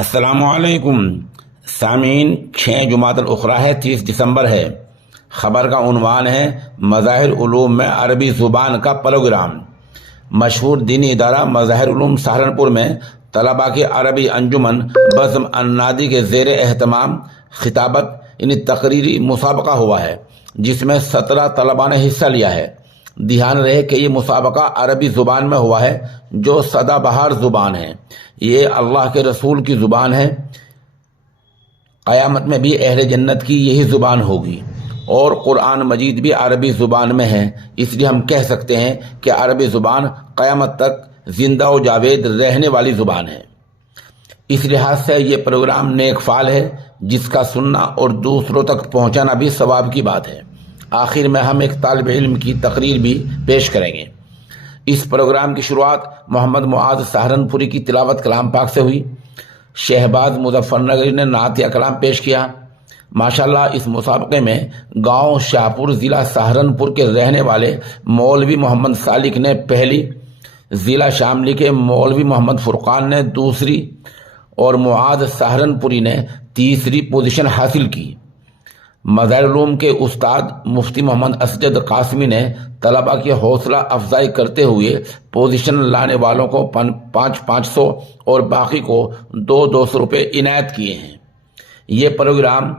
السلام علیکم سامعین، 6 جمادی الاخری ہے، 30 دسمبر ہے۔ خبر کا عنوان ہے مظاہر علوم میں عربی زبان کا پروگرام۔ مشہور دینی ادارہ مظاہر علوم سہارنپور میں طلباء کی عربی انجمن بزم النادی کے زیر اہتمام خطابت تقریری مسابقہ ہوا ہے، جس میں 17 طلباء نے حصہ لیا ہے۔ دھیان رہے کہ یہ مسابقہ عربی زبان میں ہوا ہے، جو سدا بہار زبان ہے۔ یہ اللہ کے رسول کی زبان ہے۔ قیامت میں بھی اہل جنت کی یہی زبان ہوگی، اور قرآن مجید بھی عربی زبان میں ہے۔ اس لیے ہم کہہ سکتے ہیں کہ عربی زبان قیامت تک زندہ و جاوید رہنے والی زبان ہے۔ اس لحاظ سے یہ پروگرام نیک فعل ہے، جس کا سننا اور دوسروں تک پہنچانا بھی ثواب کی بات ہے۔ آخر میں ہم ایک طالب علم کی تقریر بھی پیش کریں گے۔ اس پروگرام کی شروعات محمد معاذ سہارنپوری کی تلاوت کلام پاک سے ہوئی۔ شہباز مظفر نگری نے نعت کلام پیش کیا۔ ماشاءاللہ اس مسابقے میں گاؤں شاہپور ضلع سہارنپور کے رہنے والے مولوی محمد سالک نے پہلی، ضلع شاملی کے مولوی محمد فرقان نے دوسری اور معاذ سہارنپوری نے تیسری پوزیشن حاصل کی۔ مظاہر علوم کے استاد مفتی محمد اسجد قاسمی نے طلباء کی حوصلہ افزائی کرتے ہوئے پوزیشن لانے والوں کو 500 اور باقی کو 200 روپے عنایت کیے ہیں۔ یہ پروگرام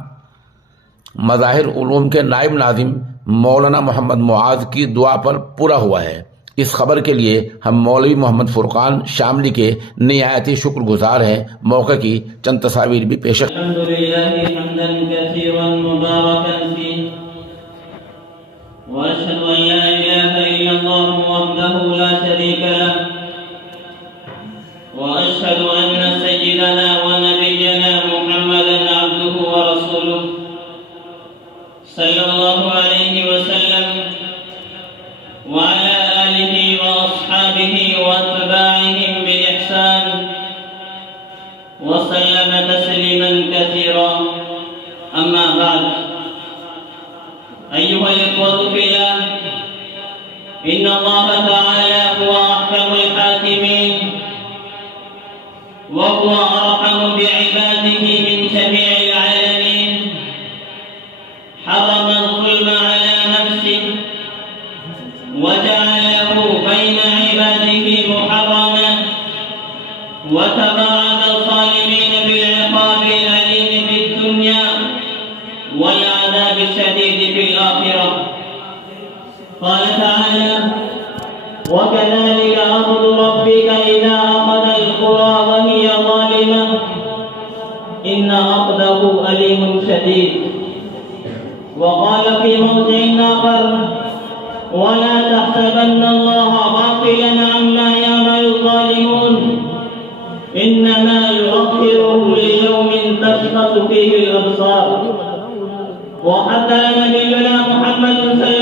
مظاہر علوم کے نائب ناظم مولانا محمد معاذ کی دعا پر پورا ہوا ہے۔ اس خبر کے لیے ہم مولوی محمد فرقان شاملی کے نہایت ہی شکر گزار ہیں۔ موقع کی چند تصاویر بھی پیش الحمدللہ حمدا کثیرا مبارکا فیہ واشہد ان لا الہ الا اللہ وحدہ لا شریک لہ واشہد ان سیدنا ونبینا محمدا عبدہ ورسولہ صلی اللہ علیہ وسلم وعلى آله وأصحابه واتباعهم بإحسان وسلم تسليما كثيرا. أما بعد، أيها الإخوة في الله، إن الله تعالى هو أحكم الحاكمين وهو أرحم بعباده من جميع العالمين. حرم الظلم على نفسه وجعله بين عباده محرما وتباعد الظالمين بالعقاب الأليم في الدنيا والعذاب الشديد في الآخرة. قال تعالى: وكذلك أخذ ربك إذا أخذ القرى وهي ظالمة إن أخذه أليم شديد. وقال في موضع آخر: ولا تحسبن الله غافلا عما يعمل الظالمون إنما يؤخرهم ليوم تشخص فيه الأبصار. وحتى نبينا محمد صلى